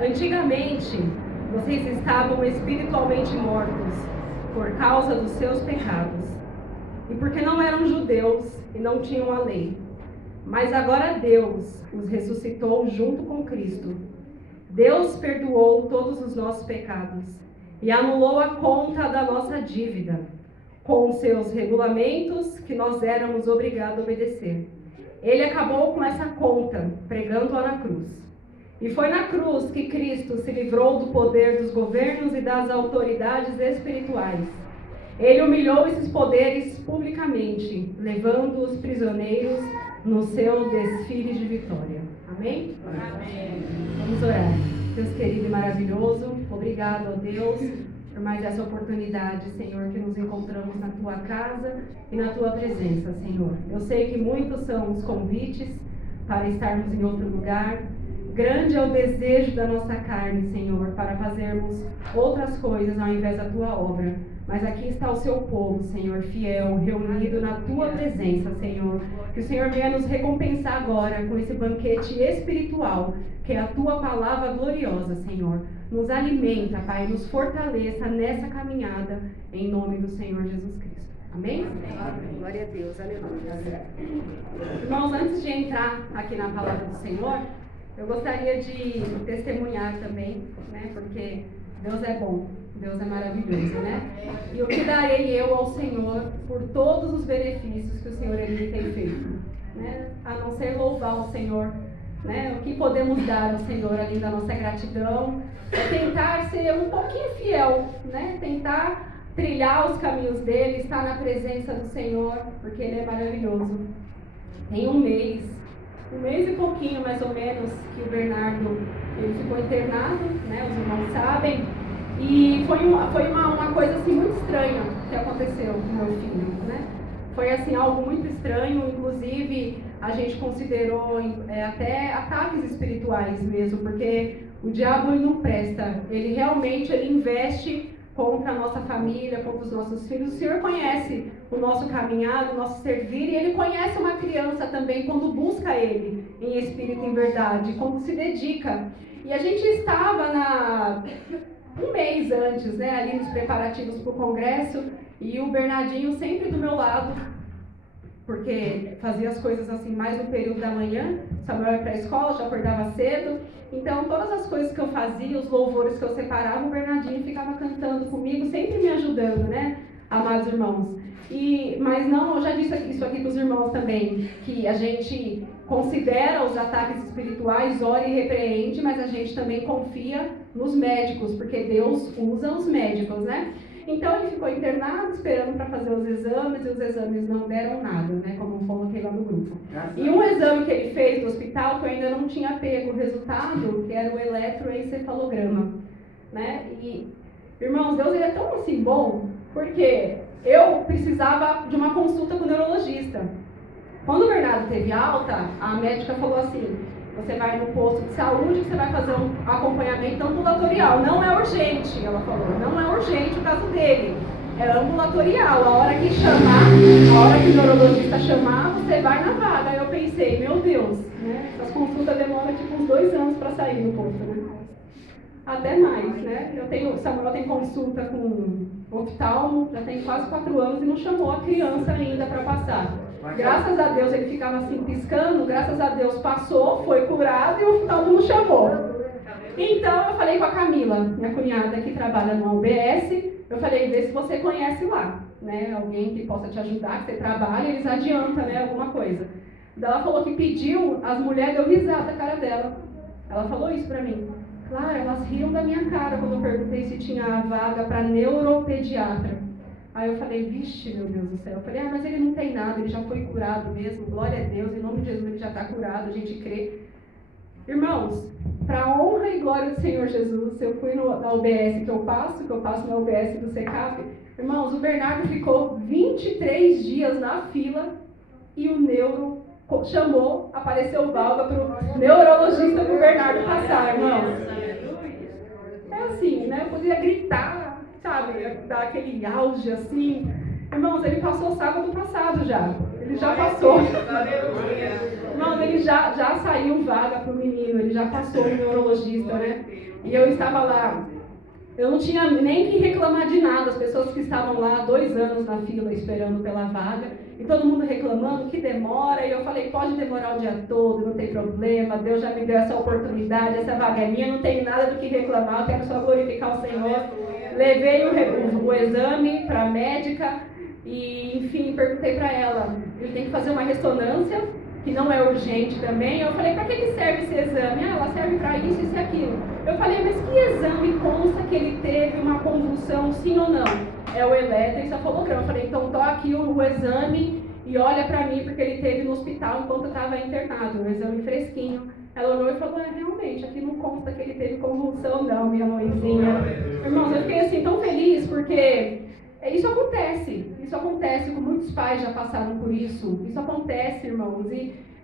Antigamente, vocês estavam espiritualmente mortos por causa dos seus pecados e porque não eram judeus e não tinham a lei. Mas agora Deus os ressuscitou junto com Cristo. Deus perdoou todos os nossos pecados e anulou a conta da nossa dívida, com seus regulamentos que nós éramos obrigados a obedecer. Ele acabou com essa conta, pregando-a na cruz. E foi na cruz que Cristo se livrou do poder dos governos e das autoridades espirituais. Ele humilhou esses poderes publicamente, levando os prisioneiros no seu desfile de vitória. Amém? Amém. Vamos orar. Deus querido e maravilhoso, obrigado a Deus por mais essa oportunidade, Senhor, que nos encontramos na Tua casa e na Tua presença, Senhor. Eu sei que muitos são os convites para estarmos em outro lugar. Grande é o desejo da nossa carne, Senhor, para fazermos outras coisas ao invés da Tua obra. Mas aqui está o Seu povo, Senhor, fiel, reunido na Tua presença, Senhor. Que o Senhor venha nos recompensar agora com esse banquete espiritual, que é a Tua palavra gloriosa, Senhor. Nos alimenta, Pai, nos fortaleça nessa caminhada, em nome do Senhor Jesus Cristo. Amém? Amém. Glória a Deus, aleluia. Irmãos, antes de entrar aqui na palavra do Senhor, eu gostaria de testemunhar também, né? Porque Deus é bom, Deus é maravilhoso, né? E o que darei eu ao Senhor por todos os benefícios que o Senhor ele tem feito, né? A não ser louvar o Senhor, né? O que podemos dar ao Senhor além da nossa gratidão é tentar ser um pouquinho fiel, né? Tentar trilhar os caminhos dele, estar na presença do Senhor, porque ele é maravilhoso. Tem um mês e pouquinho mais ou menos que o Bernardo ele ficou internado, né? Os irmãos sabem. E foi uma coisa assim muito estranha que aconteceu com meu filho, né? Foi assim algo muito estranho, inclusive a gente considerou até ataques espirituais mesmo, porque o diabo ele não presta, ele realmente investe contra a nossa família, contra os nossos filhos. O Senhor conhece o nosso caminhar, o nosso servir, e Ele conhece uma criança também quando busca Ele em espírito e em verdade, quando se dedica. E a gente estava um mês antes, né, ali nos preparativos para o congresso, e o Bernardinho sempre do meu lado, porque fazia as coisas assim mais no período da manhã. Samuel ia para a escola, já acordava cedo. Então, todas as coisas que eu fazia, os louvores que eu separava, o Bernardinho ficava cantando comigo, sempre me ajudando, né, amados irmãos? Mas não, eu já disse isso aqui para os irmãos também, que a gente considera os ataques espirituais, ora e repreende, mas a gente também confia nos médicos, porque Deus usa os médicos, né? Então ele ficou internado, esperando para fazer os exames, e os exames não deram nada, né? Como eu coloquei lá no grupo. E um exame que ele fez no hospital, que eu ainda não tinha pego o resultado, que era o eletroencefalograma, né? E, irmãos, Deus ele é tão assim bom, porque eu precisava de uma consulta com o neurologista. Quando o Bernardo teve alta, a médica falou assim: você vai no posto de saúde, você vai fazer um acompanhamento ambulatorial. Não é urgente, ela falou, não é urgente o caso dele. É ambulatorial. A hora que chamar, a hora que o neurologista chamar, você vai na vaga. Aí eu pensei, meu Deus, né? Essas consultas demoram tipo uns 2 anos para sair no posto, né? Até mais, né? Samuel tem consulta com oftalmo, já tem quase 4 anos e não chamou a criança ainda para passar. Graças a Deus ele ficava assim piscando, graças a Deus passou, foi curado e o oftalmo não chamou. Então eu falei com a Camila, minha cunhada que trabalha no UBS, eu falei, vê se você conhece lá, né? Alguém que possa te ajudar, que você trabalha, eles adiantam, né? Alguma coisa. Ela falou que pediu, as mulheres deu risada da cara dela. Ela falou isso pra mim. Claro, elas riam da minha cara quando eu perguntei se tinha a vaga para neuropediatra. Aí eu falei, vixe, meu Deus do céu. Eu falei, mas ele não tem nada, ele já foi curado mesmo. Glória a Deus, em nome de Jesus ele já está curado, a gente crê. Irmãos, para a honra e glória do Senhor Jesus, eu fui na UBS que eu passo na UBS do SECAP. Irmãos, o Bernardo ficou 23 dias na fila e o neuro chamou, apareceu vaga para o neurologista para o Bernardo passar, irmãos. É assim, né? Eu podia gritar, sabe? Dar aquele auge assim. Irmãos, ele passou sábado passado já. Ele já passou. Irmãos, ele já saiu vaga para o menino. Ele já passou o neurologista, né? E eu estava lá, eu não tinha nem que reclamar de nada, as pessoas que estavam lá há 2 anos na fila esperando pela vaga, e todo mundo reclamando que demora, e eu falei, pode demorar o dia todo, não tem problema, Deus já me deu essa oportunidade, essa vaga é minha, não tenho nada do que reclamar, eu quero só glorificar o Senhor. Levei o exame para a médica, e enfim, perguntei para ela, ele tem que fazer uma ressonância, que não é urgente também. Eu falei, para que serve esse exame? Ah, ela serve para isso, isso e aquilo. Eu falei, mas que exame consta que ele teve uma convulsão, sim ou não? É o eletroencefalograma. Eu falei, então toca aqui o exame e olha para mim, porque ele teve no hospital enquanto eu estava internado, um exame fresquinho. Ela olhou e falou, realmente, aqui não consta que ele teve convulsão não, minha mãezinha. Irmãos, eu fiquei assim tão feliz, porque isso acontece, com muitos pais já passaram por isso. Isso acontece, irmãos,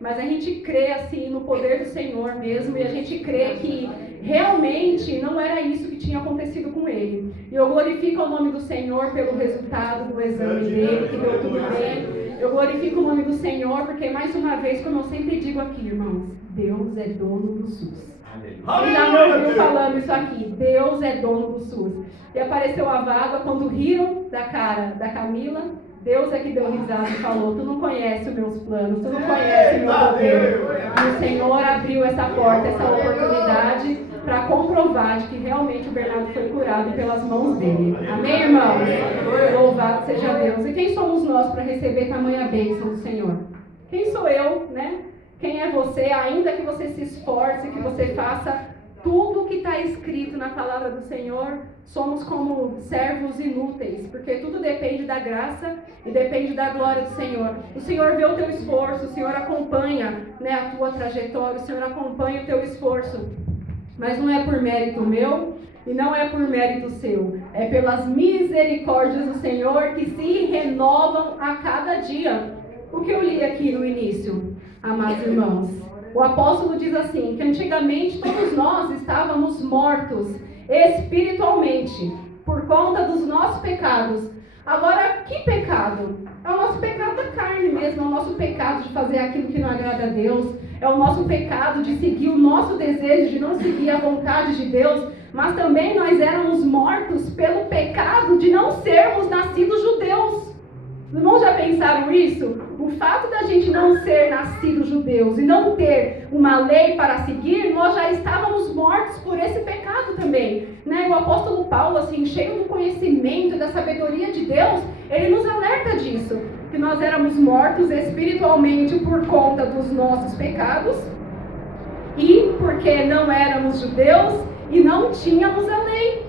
mas a gente crê assim no poder do Senhor mesmo, e a gente crê que realmente não era isso que tinha acontecido com ele. E eu glorifico o nome do Senhor pelo resultado do exame dele, que deu tudo bem. Eu glorifico o nome do Senhor, porque mais uma vez, como eu sempre digo aqui, irmãos, Deus é dono do SUS. Ele já me ouviu falando isso aqui, Deus é dono do SUS. E apareceu a vaga, quando riram da cara da Camila, Deus é que deu risada e falou, tu não conhece os meus planos, tu não conhece o meu poder. E o Senhor abriu essa porta, essa oportunidade, para comprovar de que realmente o Bernardo foi curado pelas mãos dele. Amém, irmãos? Louvado seja Deus. E quem somos nós para receber tamanha bênção do Senhor? Quem sou eu, né? Quem é você? Ainda que você se esforce, que você faça tudo o que está escrito na palavra do Senhor, somos como servos inúteis, porque tudo depende da graça e depende da glória do Senhor. O Senhor vê o teu esforço, o Senhor acompanha, né, a tua trajetória, o Senhor acompanha o teu esforço, mas não é por mérito meu e não é por mérito seu, é pelas misericórdias do Senhor que se renovam a cada dia. O que eu li aqui no início, amados irmãos? O apóstolo diz assim, que antigamente todos nós estávamos mortos espiritualmente, por conta dos nossos pecados. Agora, que pecado? É o nosso pecado da carne mesmo, é o nosso pecado de fazer aquilo que não agrada a Deus, é o nosso pecado de seguir o nosso desejo, de não seguir a vontade de Deus, mas também nós éramos mortos pelo pecado de não sermos nascidos judeus. Os irmãos já pensaram isso? O fato da gente não ser nascidos judeus e não ter uma lei para seguir, nós já estávamos mortos por esse pecado também, né? O apóstolo Paulo, assim, cheio do conhecimento e da sabedoria de Deus, ele nos alerta disso, que nós éramos mortos espiritualmente por conta dos nossos pecados e porque não éramos judeus e não tínhamos a lei.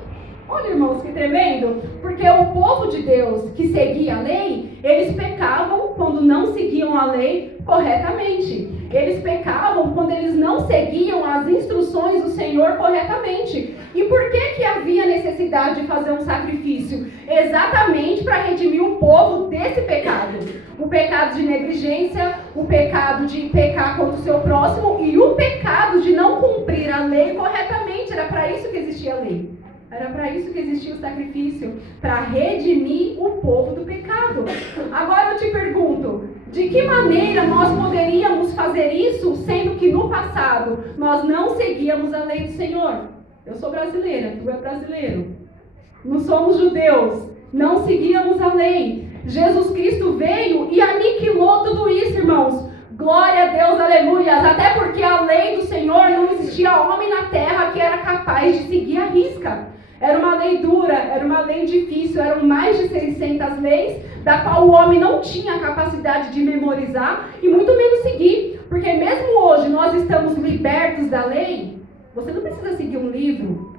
Olha, irmãos, que tremendo, porque o povo de Deus que seguia a lei, eles pecavam quando não seguiam a lei corretamente. Eles pecavam quando eles não seguiam as instruções do Senhor corretamente. E por que havia necessidade de fazer um sacrifício? Exatamente para redimir o povo desse pecado. O pecado de negligência, o pecado de pecar contra o seu próximo e o pecado de não cumprir a lei corretamente. Era para isso que existia a lei. Era para isso que existia o sacrifício, para redimir o povo do pecado. Agora eu te pergunto, de que maneira nós poderíamos fazer isso, sendo que no passado nós não seguíamos a lei do Senhor? Eu sou brasileira, tu é brasileiro. Não somos judeus, não seguíamos a lei. Jesus Cristo veio e aniquilou tudo isso, irmãos. Glória a Deus, aleluia. Até porque a lei do Senhor, não existia homem na terra que era capaz de seguir a risca. Era uma lei dura, era uma lei difícil, eram mais de 600 leis, da qual o homem não tinha a capacidade de memorizar e muito menos seguir. Porque mesmo hoje nós estamos libertos da lei, você não precisa seguir um livro.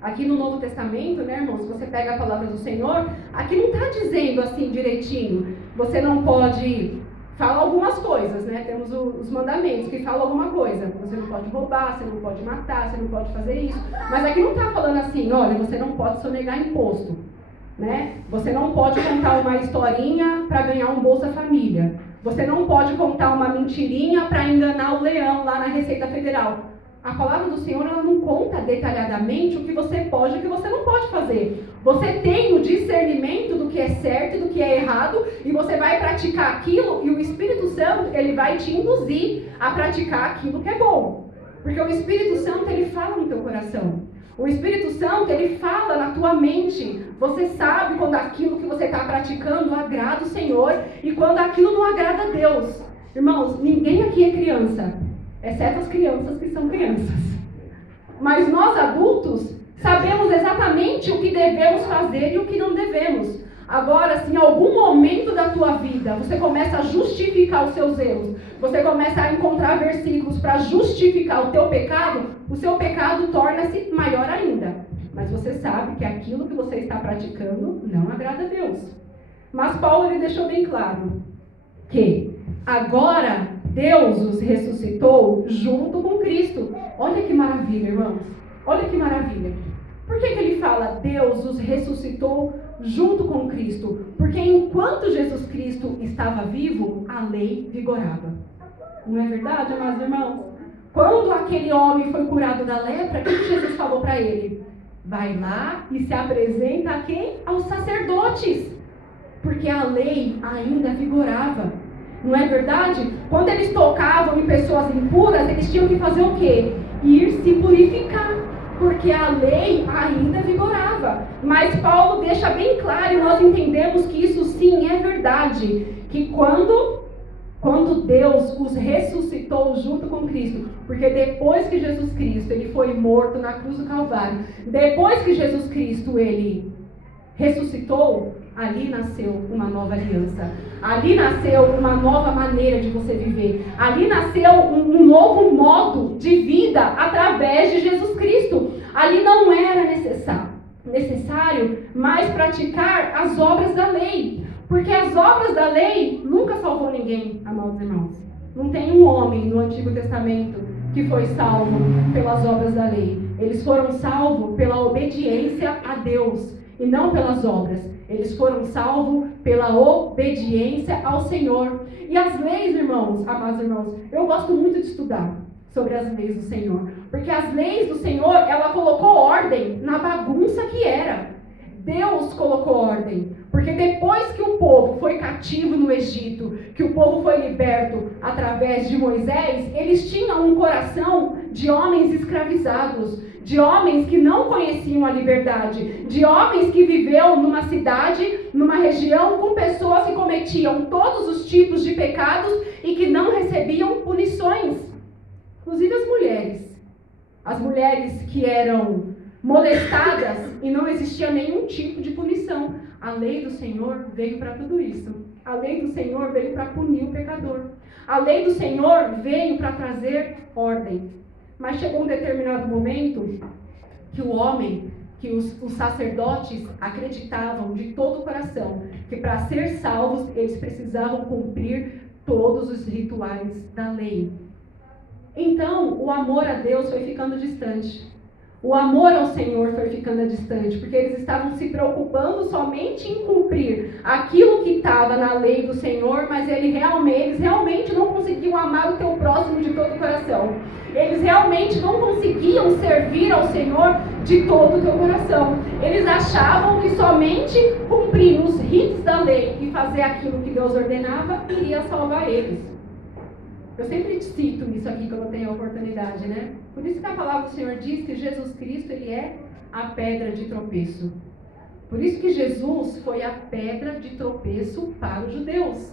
Aqui no Novo Testamento, né, irmãos, se você pega a palavra do Senhor, aqui não está dizendo assim direitinho, você não pode... Fala algumas coisas, né? Temos os mandamentos que falam alguma coisa. Você não pode roubar, você não pode matar, você não pode fazer isso. Mas aqui não está falando assim, olha, você não pode sonegar imposto, né? Você não pode contar uma historinha para ganhar um Bolsa Família. Você não pode contar uma mentirinha para enganar o leão lá na Receita Federal. A palavra do Senhor, ela não conta detalhadamente o que você pode e o que você não pode fazer. Você tem o discernimento do que é certo e do que é errado, e você vai praticar aquilo, e o Espírito Santo, ele vai te induzir a praticar aquilo que é bom. Porque o Espírito Santo, ele fala no teu coração. O Espírito Santo, ele fala na tua mente. Você sabe quando aquilo que você está praticando agrada o Senhor e quando aquilo não agrada a Deus. Irmãos, ninguém aqui é criança, exceto as crianças que são crianças. Mas nós adultos sabemos exatamente o que devemos fazer e o que não devemos. Agora, se em algum momento da tua vida você começa a justificar os seus erros, você começa a encontrar versículos para justificar o teu pecado, o seu pecado torna-se maior ainda. Mas você sabe que aquilo que você está praticando não agrada a Deus. Mas Paulo, ele deixou bem claro que agora Deus os ressuscitou junto com Cristo. Olha que maravilha, irmãos. Olha que maravilha. Por que ele fala Deus os ressuscitou junto com Cristo? Porque enquanto Jesus Cristo estava vivo, a lei vigorava. Não é verdade, amados irmãos? Quando aquele homem foi curado da lepra, o que Jesus falou para ele? Vai lá e se apresenta a quem? Aos sacerdotes. Porque a lei ainda vigorava. Não é verdade? Quando eles tocavam em pessoas impuras, eles tinham que fazer o quê? Ir se purificar. Porque a lei ainda vigorava. Mas Paulo deixa bem claro, e nós entendemos que isso sim é verdade, que quando Deus os ressuscitou junto com Cristo, porque depois que Jesus Cristo ele foi morto na cruz do Calvário, depois que Jesus Cristo ele ressuscitou, ali nasceu uma nova aliança, ali nasceu uma nova maneira de você viver, ali nasceu um novo modo de vida através de Jesus Cristo. Ali não era necessário mais praticar as obras da lei, porque as obras da lei nunca salvou ninguém, amados irmãos. Não tem um homem no Antigo Testamento que foi salvo pelas obras da lei. Eles foram salvos pela obediência a Deus e não pelas obras. Eles foram salvos pela obediência ao Senhor. E as leis, irmãos, amados irmãos, eu gosto muito de estudar sobre as leis do Senhor. Porque as leis do Senhor, ela colocou ordem na bagunça que era. Deus colocou ordem. Porque depois que o povo foi cativo no Egito, que o povo foi liberto através de Moisés, eles tinham um coração de homens escravizados, de homens que não conheciam a liberdade, de homens que viviam numa cidade, numa região com pessoas que cometiam todos os tipos de pecados e que não recebiam punições. Inclusive as mulheres que eram molestadas e não existia nenhum tipo de punição. A lei do Senhor veio para tudo isso. A lei do Senhor veio para punir o pecador. A lei do Senhor veio para trazer ordem. Mas chegou um determinado momento que os sacerdotes acreditavam de todo o coração que para ser salvos eles precisavam cumprir todos os rituais da lei. Então, o amor a Deus foi ficando distante. O amor ao Senhor foi ficando distante, porque eles estavam se preocupando somente em cumprir aquilo que estava na lei do Senhor, mas eles realmente não conseguiam amar o teu próximo de todo o coração. Eles realmente não conseguiam servir ao Senhor de todo o teu coração. Eles achavam que somente cumprir os ritos da lei e fazer aquilo que Deus ordenava iria salvar eles. Eu sempre cito isso aqui quando eu tenho a oportunidade, né? Por isso que a palavra do Senhor diz que Jesus Cristo, ele é a pedra de tropeço. Por isso que Jesus foi a pedra de tropeço para os judeus.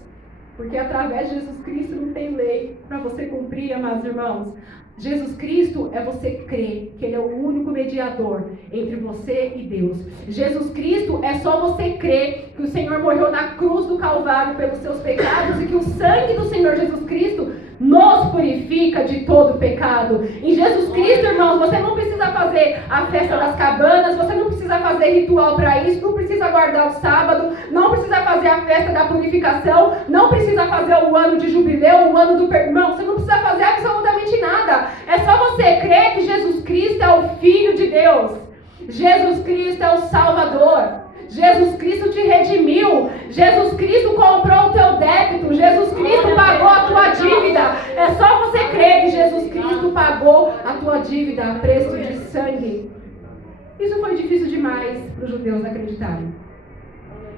Porque através de Jesus Cristo não tem lei para você cumprir, amados irmãos. Jesus Cristo é você crer que Ele é o único mediador entre você e Deus. Jesus Cristo é só você crer que o Senhor morreu na cruz do Calvário pelos seus pecados e que o sangue do Senhor Jesus Cristo nos purifica de todo pecado. Em Jesus Cristo, irmãos, você não precisa fazer a festa das cabanas, você não precisa fazer ritual para isso, não precisa guardar o sábado, não precisa fazer a festa da purificação, não precisa fazer o ano de jubileu, o ano do perdão, você não precisa fazer absolutamente nada. É só você crer que Jesus Cristo é o Filho de Deus. Jesus Cristo é o Salvador. Jesus Cristo te redimiu. Jesus Cristo comprou o teu débito. Jesus Cristo pagou a tua dívida. É só você crer que Jesus Cristo pagou a tua dívida a preço de sangue. Isso foi difícil demais para os judeus acreditarem.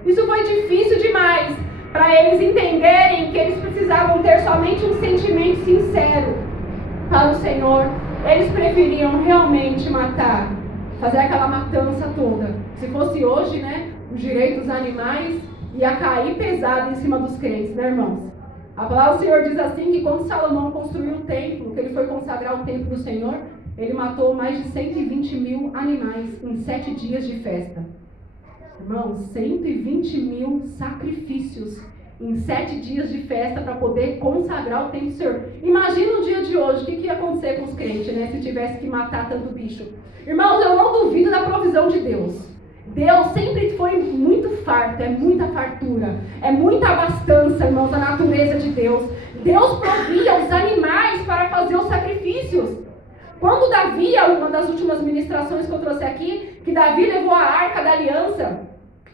Isso foi difícil demais para eles entenderem que eles precisavam ter somente um sentimento sincero para o Senhor Eles preferiam realmente matar, fazer aquela matança toda. Se fosse hoje, né, os direitos dos animais ia cair pesado em cima dos crentes, né, irmãos? A palavra do Senhor diz assim, que quando Salomão construiu o templo, que ele foi consagrar o templo do Senhor, ele matou mais de 120 mil animais em 7 dias de festa. Irmãos, 120 mil sacrifícios em 7 dias de festa para poder consagrar o templo do Senhor. Imagina o dia de hoje, o que ia acontecer com os crentes, né, se tivesse que matar tanto bicho. Irmãos, eu não duvido da provisão de Deus. Deus sempre foi muito farto, é muita fartura, é muita abastança, irmãos, a natureza de Deus. Deus provia os animais para fazer os sacrifícios. Quando Davi, uma das últimas ministrações que eu trouxe aqui, que Davi levou a Arca da Aliança,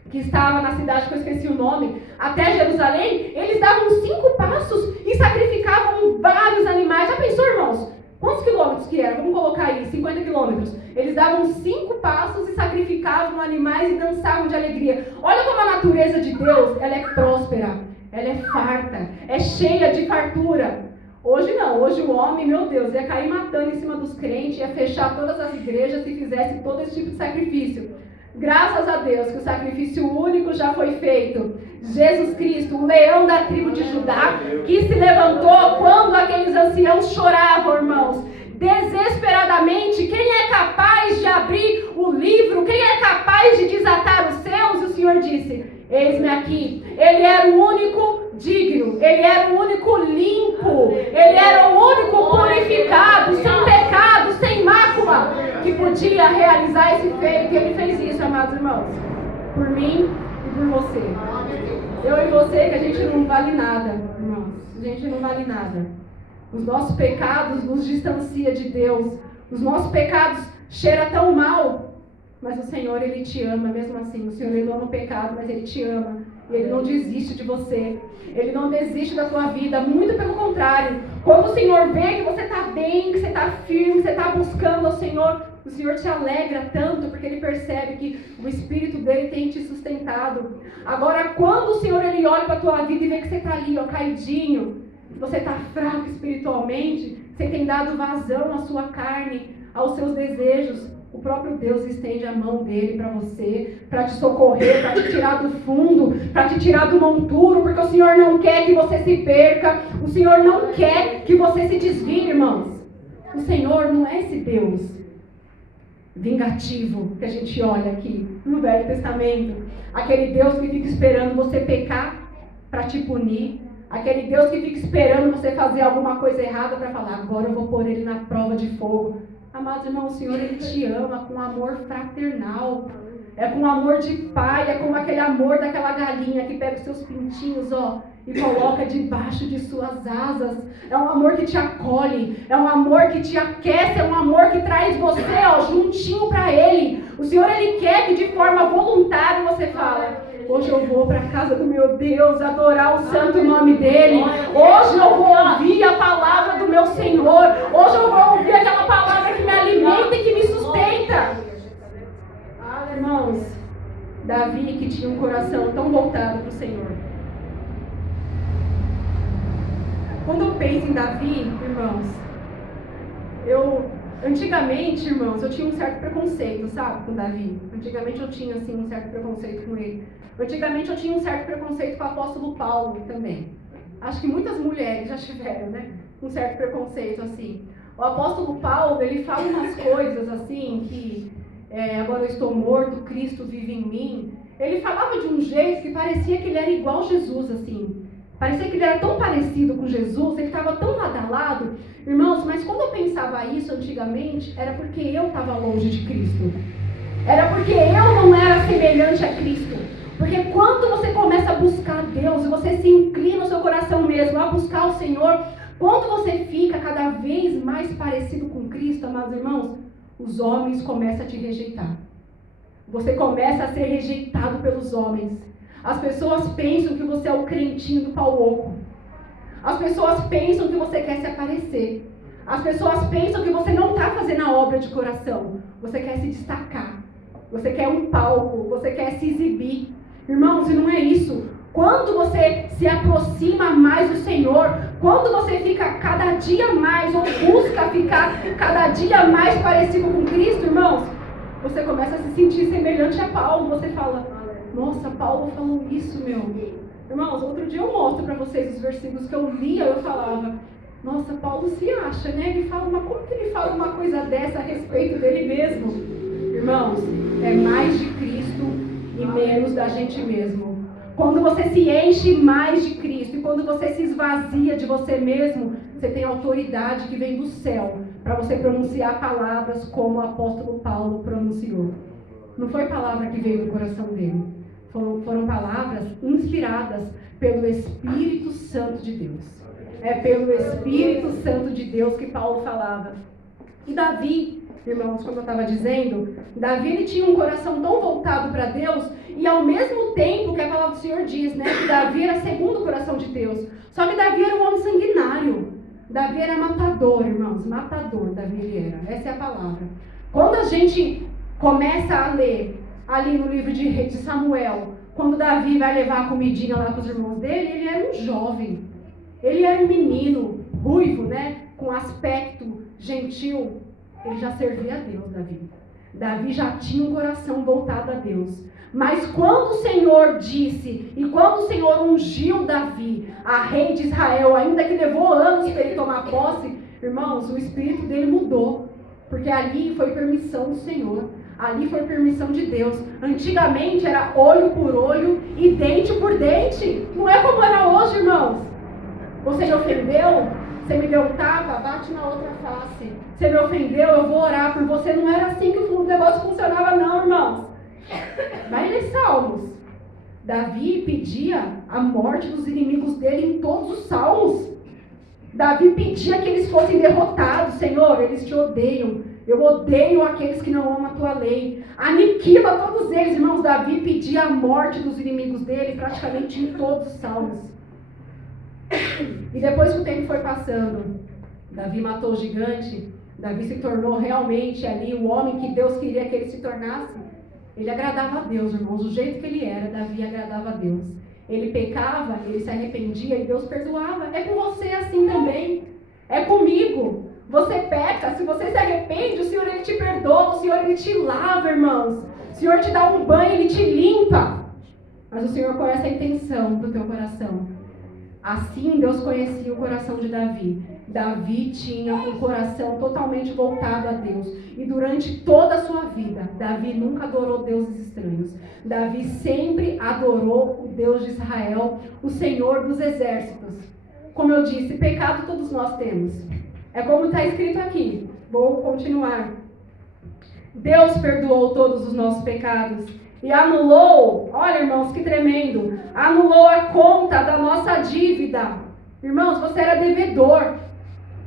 que estava na cidade que eu esqueci o nome, até Jerusalém, eles davam 5 passos e sacrificavam vários animais. Já pensou, irmãos? Quantos quilômetros que era? Vamos colocar aí, 50 quilômetros. Eles davam 5 passos e sacrificavam animais e dançavam de alegria. Olha como a natureza de Deus, ela é próspera, ela é farta, é cheia de fartura. Hoje não, hoje o homem, meu Deus, ia cair matando em cima dos crentes, ia fechar todas as igrejas se fizesse todo esse tipo de sacrifício. Graças a Deus que o sacrifício único já foi feito. Jesus Cristo, o leão da tribo de Judá, que se levantou quando aqueles anciãos choravam, irmãos. Desesperadamente, quem é capaz de abrir o livro? Quem é capaz de desatar os céus? E o Senhor disse, eis-me aqui. Ele era o único digno, ele era o único limpo, ele era o único purificado, sem pecado, sem mácula, que podia realizar esse feito. E ele fez isso, amados irmãos, por mim e por você. Eu e você, que a gente não vale nada, irmãos, a gente não vale nada. Os nossos pecados nos distanciam de Deus, os nossos pecados cheiram tão mal, mas o Senhor, Ele te ama mesmo assim. O Senhor, Ele ama o pecado, mas Ele te ama. E Ele não desiste de você. Ele não desiste da tua vida. Muito pelo contrário. Quando o Senhor vê que você está bem, que você está firme, que você está buscando ao Senhor, o Senhor te alegra tanto, porque Ele percebe que o Espírito dEle tem te sustentado. Agora, quando o Senhor, Ele olha para a tua vida e vê que você está ali, ó, caidinho, você está fraco espiritualmente, você tem dado vazão à sua carne, aos seus desejos, o próprio Deus estende a mão dele para você, para te socorrer, para te tirar do fundo, para te tirar do monturo, porque o Senhor não quer que você se perca, o Senhor não quer que você se desvie, irmãos. O Senhor não é esse Deus vingativo que a gente olha aqui no Velho Testamento, aquele Deus que fica esperando você pecar para te punir, aquele Deus que fica esperando você fazer alguma coisa errada para falar, agora eu vou pôr ele na prova de fogo. Amados irmãos, o Senhor, Ele te ama com amor fraternal, é com amor de pai, é com aquele amor daquela galinha que pega os seus pintinhos, ó, e coloca debaixo de suas asas. É um amor que te acolhe, é um amor que te aquece, é um amor que traz você, ó, juntinho para Ele. O Senhor, Ele quer que de forma voluntária você fala, hoje eu vou para a casa do meu Deus adorar o santo nome dEle. Hoje eu vou ouvir a palavra do meu Senhor. Hoje eu vou ouvir aquela palavra que me alimenta e que me sustenta. Irmãos, Davi, que tinha um coração tão voltado para o Senhor. Quando eu penso em Davi, irmãos, antigamente, irmãos, eu tinha um certo preconceito, sabe, com Davi. Antigamente eu tinha, assim, um certo preconceito com ele. Antigamente eu tinha um certo preconceito com o apóstolo Paulo também. Acho que muitas mulheres já tiveram, né, um certo preconceito, assim. O apóstolo Paulo, ele fala umas coisas, assim, que agora eu estou morto, Cristo vive em mim. Ele falava de um jeito que parecia que ele era igual a Jesus, assim. Parecia que ele era tão parecido com Jesus, ele estava tão lado a lado. Irmãos, mas quando eu pensava isso antigamente, era porque eu estava longe de Cristo. Era porque eu não era semelhante a Cristo. Porque quando você começa a buscar Deus, e você se inclina o seu coração mesmo a buscar o Senhor, quando você fica cada vez mais parecido com Cristo, amados irmãos, os homens começam a te rejeitar. Você começa a ser rejeitado pelos homens. As pessoas pensam que você é o crentinho do pau oco. As pessoas pensam que você quer se aparecer. As pessoas pensam que você não está fazendo a obra de coração. Você quer se destacar. Você quer um palco. Você quer se exibir. Irmãos, e não é isso. quando você se aproxima mais do Senhor, quando você fica cada dia mais, ou busca ficar cada dia mais parecido com Cristo, irmãos, você começa a se sentir semelhante a Paulo. Você fala, nossa, Paulo falou isso, meu. Irmãos, outro dia eu mostro para vocês os versículos que eu lia, eu falava, nossa, Paulo se acha, né? Ele fala, mas como que ele fala uma coisa dessa a respeito dele mesmo? Irmãos, é mais de Cristo e menos da gente mesmo. Quando você se enche mais de Cristo e quando você se esvazia de você mesmo, você tem autoridade que vem do céu para você pronunciar palavras como o apóstolo Paulo pronunciou. Não foi palavra que veio do coração dele. Foram palavras inspiradas pelo Espírito Santo de Deus. É pelo Espírito Santo de Deus que Paulo falava. E Davi, irmãos, como eu estava dizendo, Davi ele tinha um coração tão voltado para Deus, e ao mesmo tempo que a palavra do Senhor diz, né, que Davi era segundo o coração de Deus. Só que Davi era um homem sanguinário. Davi era matador, irmãos, matador Davi ele era. Essa é a palavra. Quando a gente começa a ler ali no livro de Samuel, quando Davi vai levar a comidinha lá para os irmãos dele, ele era um jovem. Ele era um menino, ruivo, né, com aspecto gentil. Ele já servia a Deus, Davi. Davi já tinha um coração voltado a Deus. Mas quando o Senhor disse, e quando o Senhor ungiu Davi, a rei de Israel, ainda que levou anos para ele tomar posse, irmãos, o espírito dele mudou. Porque ali foi permissão do Senhor. Ali foi permissão de Deus. Antigamente era olho por olho e dente por dente. Não é como era hoje, irmãos. Você me ofendeu? Você me deu um tapa? Bate na outra face. Você me ofendeu? Eu vou orar por você. Não era assim que o negócio funcionava não, irmãos. Vai ler Salmos. Davi pedia a morte dos inimigos dele em todos os salmos. Davi pedia que eles fossem derrotados. Senhor, eles te odeiam. Eu odeio aqueles que não amam a tua lei. Aniquila todos eles, irmãos. Davi pedia a morte dos inimigos dele praticamente em todos os salmos. E depois que o tempo foi passando, Davi matou o gigante. Davi se tornou realmente ali o homem que Deus queria que ele se tornasse. Ele agradava a Deus, irmãos. Do jeito que ele era, Davi agradava a Deus. Ele pecava, ele se arrependia e Deus perdoava. É com você assim também. É comigo. Você peca, se você se arrepende, o Senhor ele te perdoa, o Senhor ele te lava, irmãos. O Senhor te dá um banho, ele te limpa. Mas o Senhor conhece a intenção do teu coração. Assim Deus conhecia o coração de Davi. Davi tinha um coração totalmente voltado a Deus. E durante toda a sua vida, Davi nunca adorou deuses estranhos. Davi sempre adorou o Deus de Israel, o Senhor dos exércitos. Como eu disse, pecado todos nós temos. É como está escrito aqui. Vou continuar. Deus perdoou todos os nossos pecados. E anulou, olha irmãos, que tremendo, anulou a conta da nossa dívida. Irmãos, você era devedor.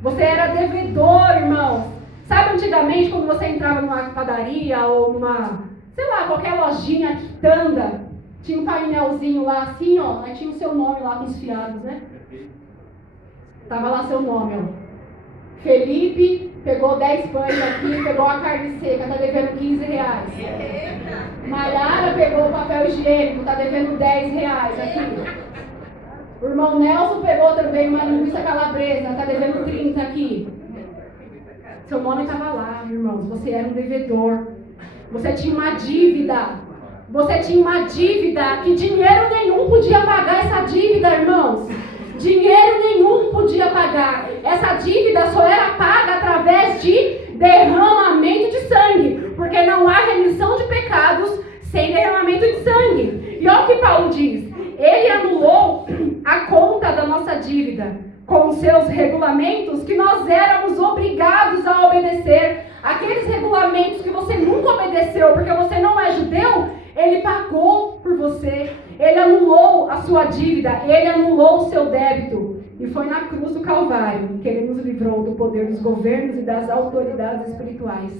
Você era devedor, irmãos. Sabe antigamente quando você entrava numa padaria ou numa, sei lá, qualquer lojinha quitanda, tinha um painelzinho lá assim, ó, aí tinha o seu nome lá com os fiados, né? Tava lá seu nome, ó. Felipe pegou 10 pães aqui, pegou a carne seca, tá devendo 15 reais. Maiara pegou o papel higiênico, tá devendo 10 reais aqui. O irmão Nelson pegou também uma linguiça calabresa, tá devendo 30 aqui. Seu nome estava lá, irmãos. Você era um devedor. Você tinha uma dívida. Você tinha uma dívida que dinheiro nenhum podia pagar essa dívida, irmãos. Dinheiro nenhum podia pagar. Essa dívida só era paga através de derramamento de sangue. Porque não há remissão de pecados sem derramamento de sangue. E olha o que Paulo diz. Ele anulou a conta da nossa dívida com os seus regulamentos que nós éramos obrigados a obedecer. Aqueles regulamentos que você nunca obedeceu porque você não é judeu, ele pagou por você. Ele anulou a sua dívida, ele anulou o seu débito. E foi na cruz do Calvário que ele nos livrou do poder dos governos e das autoridades espirituais.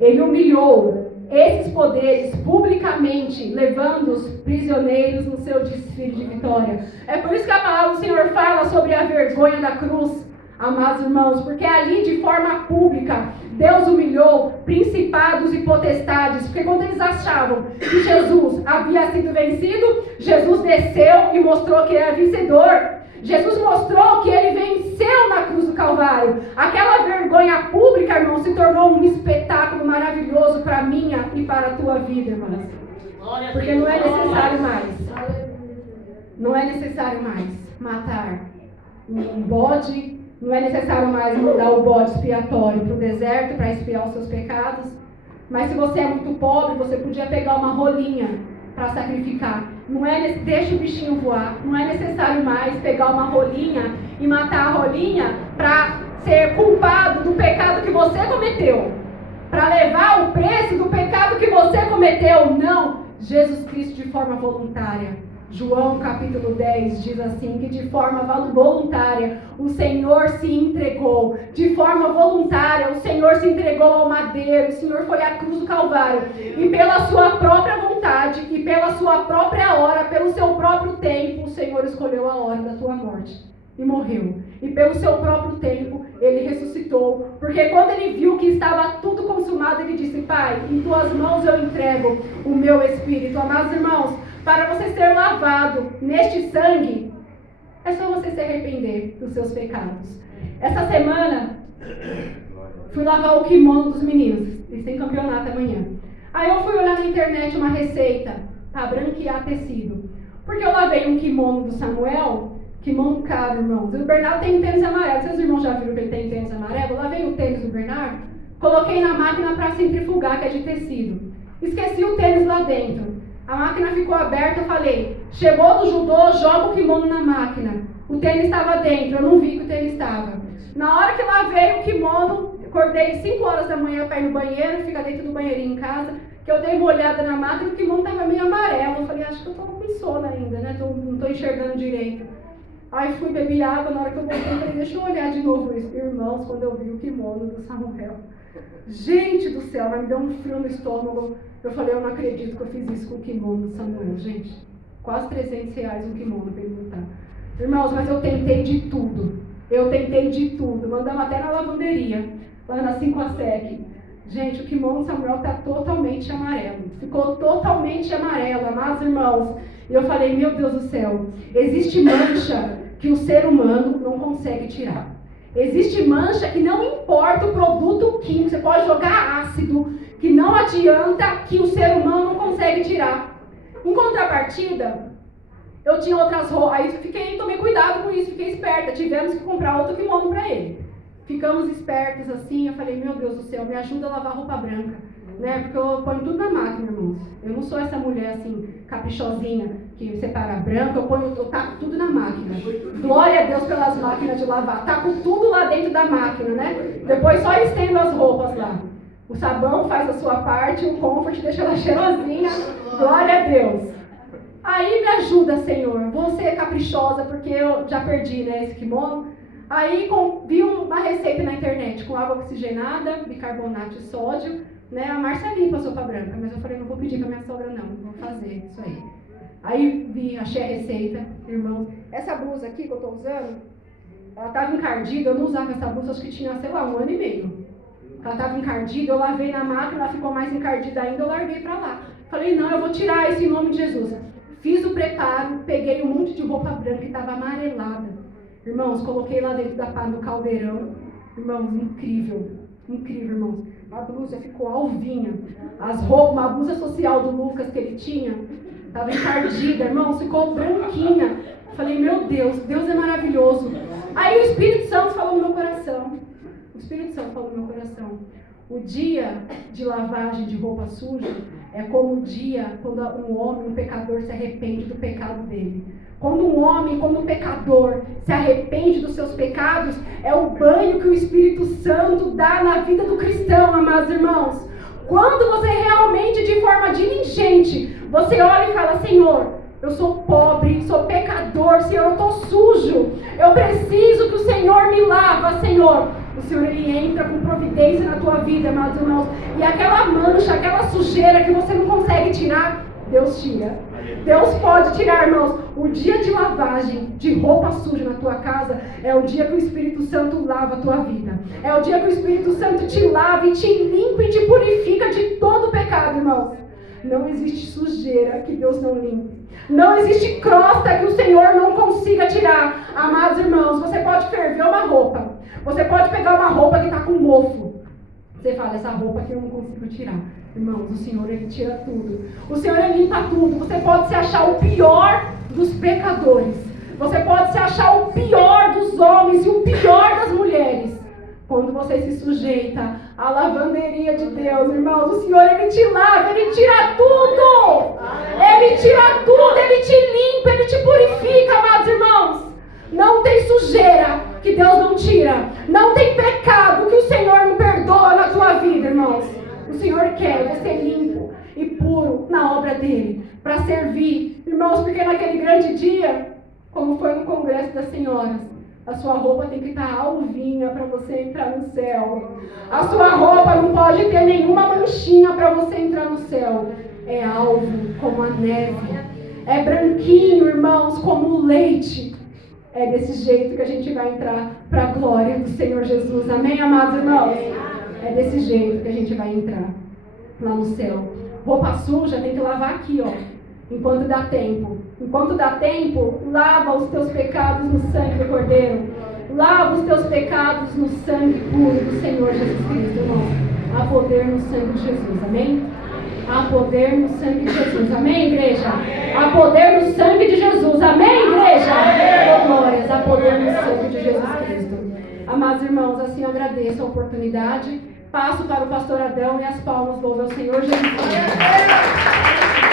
Ele humilhou esses poderes publicamente, levando os prisioneiros no seu desfile de vitória. É por isso que a palavra do Senhor fala sobre a vergonha da cruz, amados irmãos, porque ali de forma pública, Deus humilhou principados e potestades, porque quando eles achavam que Jesus havia sido vencido, Jesus desceu e mostrou que era vencedor. Jesus mostrou que ele venceu na cruz do Calvário. Aquela vergonha pública, irmão, se tornou um espetáculo maravilhoso para a minha e para a tua vida, irmãos. Porque não é necessário mais. Não é necessário mais matar um bode. Não é necessário mais mandar o bode expiatório para o deserto para expiar os seus pecados. Mas se você é muito pobre, você podia pegar uma rolinha para sacrificar. Não é, deixa o bichinho voar. Não é necessário mais pegar uma rolinha e matar a rolinha para ser culpado do pecado que você cometeu. Para levar o preço do pecado que você cometeu. Não. Jesus Cristo de forma voluntária. João capítulo 10 diz assim, que de forma voluntária o Senhor se entregou. De forma voluntária o Senhor se entregou ao madeiro. O Senhor foi à cruz do Calvário. E pela sua própria vontade e pela sua própria hora, pelo seu próprio tempo, o Senhor escolheu a hora da tua morte. E morreu. E pelo seu próprio tempo, ele ressuscitou. Porque quando ele viu que estava tudo consumado, ele disse, Pai, em tuas mãos eu entrego o meu espírito. Amados irmãos, para você ser lavado neste sangue, é só você se arrepender dos seus pecados. Essa semana, fui lavar o kimono dos meninos. Eles têm campeonato amanhã. Aí eu fui olhar na internet uma receita para branquear tecido. Porque eu lavei um kimono do Samuel, kimono caro, irmãos. O Bernardo tem um tênis amarelo. Seus irmãos já viram que ele tem tênis amarelo? Eu lavei o tênis do Bernardo, coloquei na máquina para centrifugar, que é de tecido. Esqueci o tênis lá dentro. A máquina ficou aberta, eu falei, chegou do judô, joga o kimono na máquina. O tênis estava dentro, eu não vi que o tênis estava. Na hora que lavei o kimono, acordei 5 horas da manhã para ir no banheiro, fica dentro do banheirinho em casa, que eu dei uma olhada na máquina, o kimono estava meio amarelo. Eu falei, acho que eu estou com sono ainda, né? Não estou enxergando direito. Aí fui beber água, na hora que eu voltei, falei, deixa eu olhar de novo isso. Irmãos, quando eu vi o kimono do Samuel, gente do céu, mas me deu um frio no estômago. Eu falei, eu não acredito que eu fiz isso com o kimono do Samuel, gente. Quase R$300 um kimono para ele lutar. Irmãos, mas eu tentei de tudo. Mandamos até na lavanderia, lá na 5ASEC. Gente, o kimono do Samuel está totalmente amarelo. Ficou totalmente amarelo, amados irmãos. E eu falei, meu Deus do céu, existe mancha que o ser humano não consegue tirar. Existe mancha que não importa o produto químico, você pode jogar ácido, que não adianta, que o ser humano não consegue tirar. Em contrapartida, eu tinha outras roupas, aí tomei cuidado com isso, fiquei esperta, tivemos que comprar outro kimono para ele. Ficamos espertos assim, eu falei, meu Deus do céu, me ajuda a lavar roupa branca, né? Porque eu ponho tudo na máquina, irmãos. Eu não sou essa mulher assim, caprichosinha, que separa branca, eu taco tudo na máquina. Glória a Deus pelas máquinas de lavar, taco tudo lá dentro da máquina, né? Depois só estendo as roupas lá. O sabão faz a sua parte, o Comfort deixa ela cheirosinha, glória a Deus. Aí me ajuda, Senhor, vou ser caprichosa, porque eu já perdi, né, esse kimono. Aí vi uma receita na internet com água oxigenada, bicarbonato de sódio, né? A Márcia limpa a sopa branca, mas eu falei, não vou pedir pra minha sogra não, vou fazer isso aí. Aí achei a receita, irmãos. Essa blusa aqui que eu tô usando, ela tava encardida, eu não usava essa blusa, acho que tinha, sei lá, 1 ano e meio. Ela tava encardida, eu lavei na máquina, ela ficou mais encardida ainda, eu larguei pra lá. Falei, não, eu vou tirar isso em nome de Jesus. Fiz o preparo, peguei um monte de roupa branca que tava amarelada. Irmãos, coloquei lá dentro do caldeirão. Irmãos, incrível, irmãos. A blusa ficou alvinha. As roupas, a blusa social do Lucas que ele tinha, estava encardida, irmãos, ficou branquinha. Falei, meu Deus, Deus é maravilhoso. Aí o Espírito Santo falou no meu coração. O dia de lavagem de roupa suja é como o dia quando um homem, um pecador, se arrepende do pecado dele. Quando um pecador se arrepende dos seus pecados, é o banho que o Espírito Santo dá na vida do cristão, amados irmãos. Quando você realmente, de forma diligente, você olha e fala, Senhor, eu sou pobre, sou pecador, Senhor, eu estou sujo, eu preciso que o Senhor me lava, Senhor. O Senhor, Ele entra com providência na tua vida, amados irmãos, e aquela mancha, aquela sujeira que você não consegue tirar, Deus tira. Deus pode tirar, irmãos, o dia de lavagem de roupa suja na tua casa é o dia que o Espírito Santo lava a tua vida. É o dia que o Espírito Santo te lava e te limpa e te purifica de todo pecado, irmãos. Não existe sujeira que Deus não limpe. Não existe crosta que o Senhor não consiga tirar. Amados irmãos, você pode ferver uma roupa. Você pode pegar uma roupa que está com mofo. Você fala, essa roupa que eu não consigo tirar. Irmãos, o Senhor, Ele tira tudo. O Senhor, Ele limpa tudo. Você pode se achar o pior dos pecadores. Você pode se achar o pior dos homens e o pior das mulheres. Quando você se sujeita à lavanderia de Deus, irmãos, o Senhor, Ele te lava, Ele tira tudo. Ele tira tudo, Ele te limpa, Ele te purifica, amados irmãos. Não tem sujeira que Deus não tira. Não tem pecado que o Senhor não perdoa na tua vida, irmãos. O Senhor quer você limpo e puro na obra dEle, para servir. Irmãos, porque naquele grande dia, como foi no Congresso das Senhoras, a sua roupa tem que estar alvinha para você entrar no céu. A sua roupa não pode ter nenhuma manchinha para você entrar no céu. É alvo como a neve. É branquinho, irmãos, como o leite. É desse jeito que a gente vai entrar para a glória do Senhor Jesus. Amém, amados irmãos? É desse jeito que a gente vai entrar lá no céu. Roupa suja tem que lavar aqui, ó. Enquanto dá tempo. Enquanto dá tempo, lava os teus pecados no sangue do Cordeiro. Lava os teus pecados no sangue puro do Senhor Jesus Cristo, irmão. Há poder no sangue de Jesus, amém? Há poder no sangue de Jesus, amém, igreja? Há poder no sangue de Jesus, amém, igreja? Oh, glórias, há poder no sangue de Jesus Cristo. Amados irmãos, assim eu agradeço a oportunidade. Passo para o pastor Adão e as palmas louvam ao Senhor Jesus Cristo.